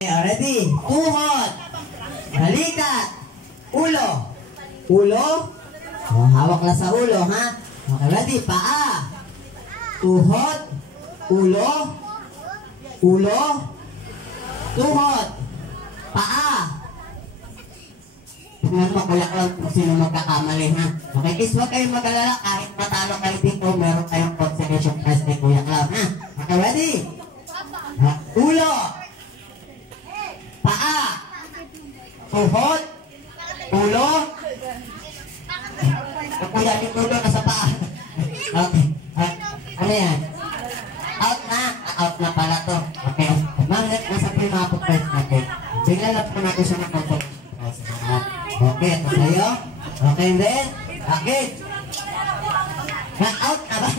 Ready? Tuhod. Balikat. Ulo. Ulo. Oh, hawak lang sa ulo, ha? Okay, ready? Paa. Tuhod. Ulo. Ulo. Tuhod. Paa. Tingnan mo, kuya lang kung sino magkakamali, ha? Okay, guys, huwag kayong mag-alala. Kahit matalo kayo dito, meron kayong consolation prize ni Kuya Clown, ha? Okay, ready? Ulo. Paa. Tuhod. Ulo. Kuya, yung ulo nasa paa. Okay. Ano yan? Out na. Out na pala to. Okay. Ma'am, nasa primapo first natin. Bigla lang po natin siya ng consolation prize. Okay, ito sa'yo. Okay, then. Okay. Out na ba?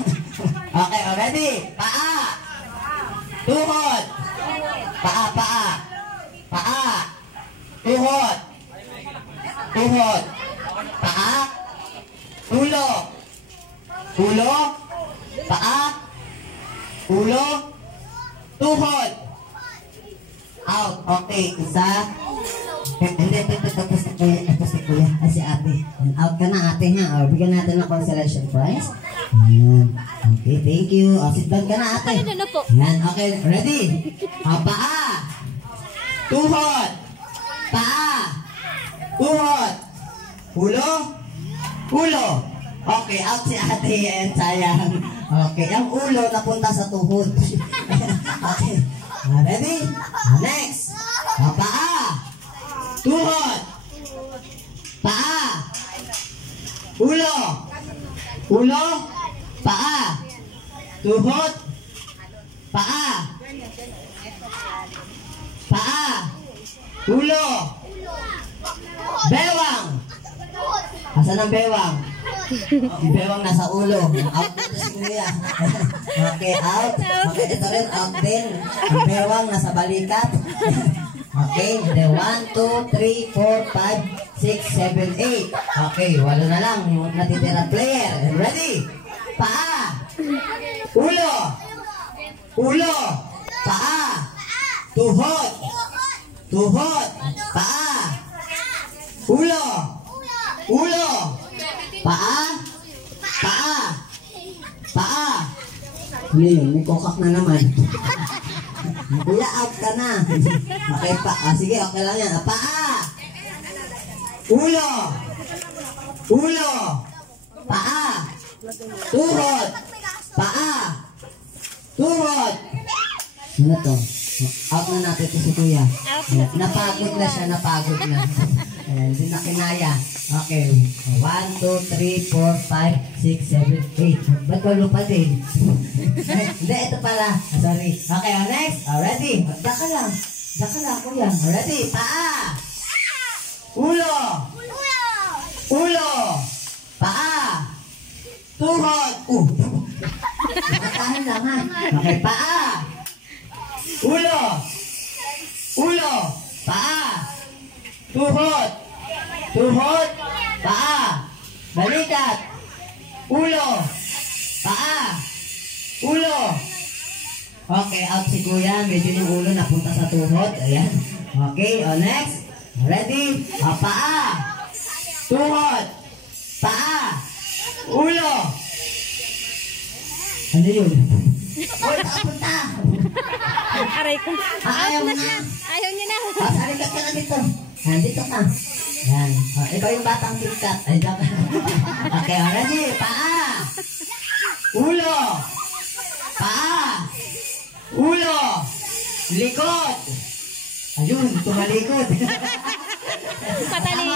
Okay, ready? Paa. Tuhod. Paa, paa. Paa. Tuhod. Tuhod. Paa. Ulo. Ulo. Paa. Ulo. Tuhod. Out. Okay, isa. Hindi, ito si Kuya. Si ate. Out ka na, ate, ha? O, bigyan natin ng consolation prize. Ayan. Okay, thank you. O, sit down ka na, ate. Ayan, okay. Ready? Paa. Tuhod. Paa. Tuhod. Ulo. Ulo. Okay, out si ate. And sayang. Okay, ang ulo napunta sa tuhod. Okay. Ready? Next. Paa. Tuhod. Paa. Ulo. Ulo. Paa. Tuhod. Paa. Paa. Ulo. Bewang. Asan ang bewang? Yung bewang nasa ulo. Out na si Kuya. Okay, out. Okay, ito rin out din. Ang bewang nasa balikat. Okay, the 1, 2, 3, 4, 5, 6, 7, 8. Okay, walo na lang yung natitira player. Ready? Paa. Ulo. Ulo. Paa. Tuhod. Tuhod. Paa. Ulo. Ulo. Paa. Paa. Paa. Ano yun? May kokak na naman. Kuya, out ka na. Okay, sige, okay lang yan. Paa. Ulo. Ulo. Paa. Tuhod. Paa. Tuhod. Ano to? Out na natin ito si Kuya. Napagod na siya, napagod na. Hindi na kinaya. Okay. 1, 2, 3, 4, 5, 6, 7, 8. Ba't walo pa din? Hindi, ito pala. Sorry. Okay, next. Ready? Daka lang. Daka lang, Kuya. Ready? Paa. Ulo. Ulo. Paa. Tuhod. Matahan lang, ha? Okay, paa. Ulo. Ulo. Paa. Tuhod. Tuhod. Paa. Balikat. Ulo. Paa. Ulo. Okay, out si Kuya. Medyo yung ulo napunta sa tuhod. Ayan. Okay, next. Ready? Paa. Tuhod. Paa. Ulo. Ano yun? Uy, papunta. Aray ko. Ayaw na. Ayaw niya na. Sarikat ka na dito. Dito ka. Yan. Ikaw yung batang tingkat. Okay, ready? Paa. Ulo. Paa. Ulo. Likod. Ayun, tumalikod. Patalino.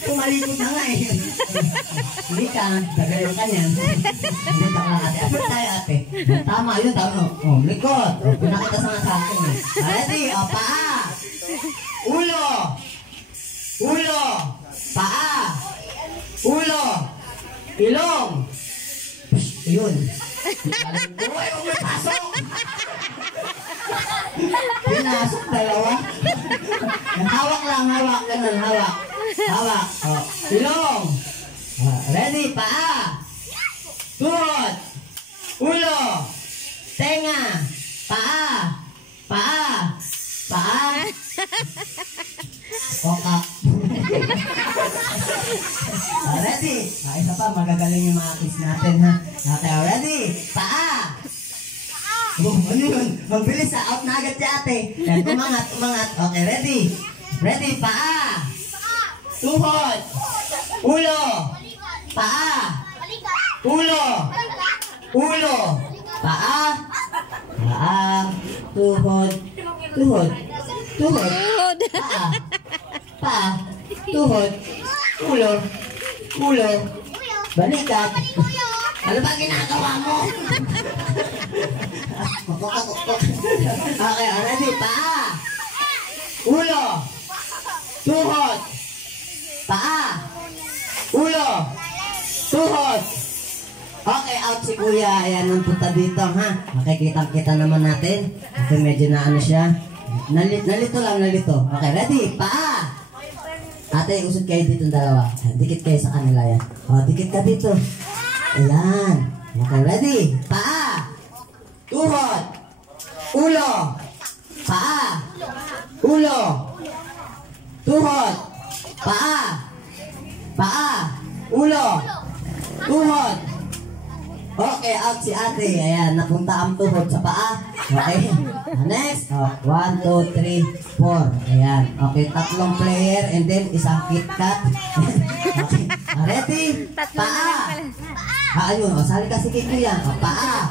Tumalikod na nga eh. Hindi ka. Tagayon ka niyan. Hindi ka lang ate. Apit tayo ate. Tama yun. Tama. Likod. Pinakita sa akin eh. Ready? Paa. Ulo. Ulo. Paa. Ulo. Ilong. Yun. Uy, umipasok. Pinasok dalawa. Hawak lang, hawak. Ganun, hawak. Hawak. Ilong. Ready? Paa. Tuhod. Ulo. Tenga. Paa. Paa. Kokak. Ready? Isa pa, magagaling yung mga kids natin, ha? Okay, ready? Paa! Oh, ano yun? Magbilis, ha? Out na agad si ate. Yan, umangat, umangat. Okay, ready? Ready? Paa! Tuhod! Ulo! Paa! Ulo! Ulo! Paa! Paa! Tuhod! Tuhod! Tuhod! Paa! Paa! Tuhod! Ulo! Ulo! Balikat! Ano ba ginagawa mo? Okay, ready? Paa! Ulo! Tuhod! Paa! Ulo! Tuhod! Okay, out si kuya. Ayan, nung punta dito, ha? Makikita-kita naman natin. Okay, medyo na ano siya. Nalito lang, nalito. Okay, ready? Paa! Ate, usod kayo dito ng dalawa. Dikit kayo sa kanila yan. O, dikit ka dito. Ayan. Okay, ready? Paa! Tuhod! Ulo! Paa! Ulo! Tuhod! Paa! Paa! Ulo! Tuhod! Okay, out si ate. Ayan, napunta ang tuhod sa paa. Okay. Next. 1, 2, 3, 4. Ayan. Okay, tatlong player and then isang KitKat. Okay. Ready? Paa. Ayun. Sali kasi kay kuya. Paa.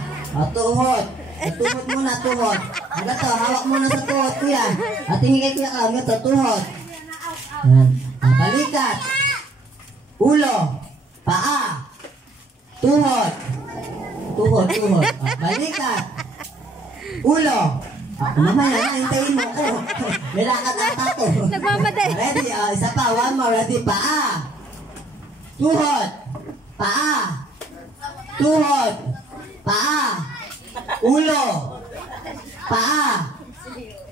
Tuhod. Tuhod muna, tuhod. Ano to? Hawak muna sa tuhod, kuya. At tingin kay kuya ka. Ito, tuhod. Ayan. Balikat. Ulo. Paa. Tuhod. Tuhod, tuhod. Balikat. Ulo. Mamaya na, hintayin mo. May lakad ata to. Nagmamadali. Ready? Isa pa. One more. Ready? Paa. Tuhod. Paa. Tuhod. Paa. Ulo. Paa.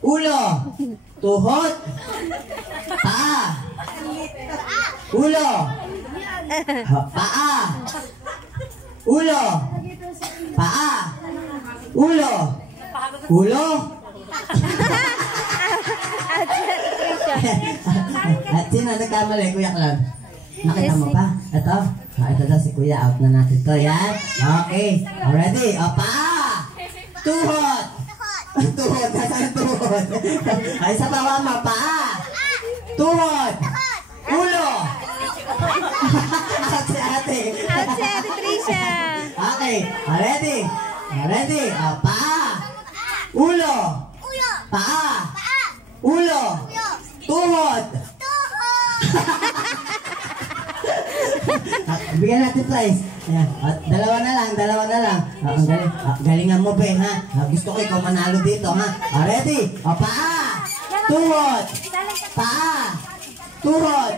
Ulo. Tuhod. Paa. Ulo. Paa. Ulo. Paa. Ulo. Ulo. At sino nagkamali, Kuya Cloud? Nakita mo pa? Ito? Ito daw si Kuya. Out na natin to. Yan. Okay. Ready? Paa. Tuhod. Tuhod. Nasaan tuhod? Ay, sa baba mo. Paa. Tuhod. Ulo. Out si ate. Out si Ate Trisha. Okay. Ready? Ready? Paa. Ulo. Paa. Ulo. Tuhod. Bigyan natin prize. Ayan. Dalawa na lang, dalawa na lang. Ang galing. Galingan mo, Ben, ha? Gusto ko ikaw manalo dito, ha? Ready? Paa. Tuhod. Paa. Tuhod.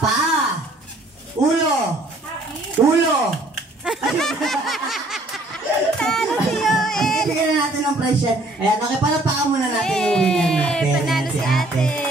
Paa. Ulo. Ulo. Talo si Yoel. Bigyan na natin ng prize yan. Ayan, okay, palapaan muna natin yung winner natin. Panalo Ayan, si ate.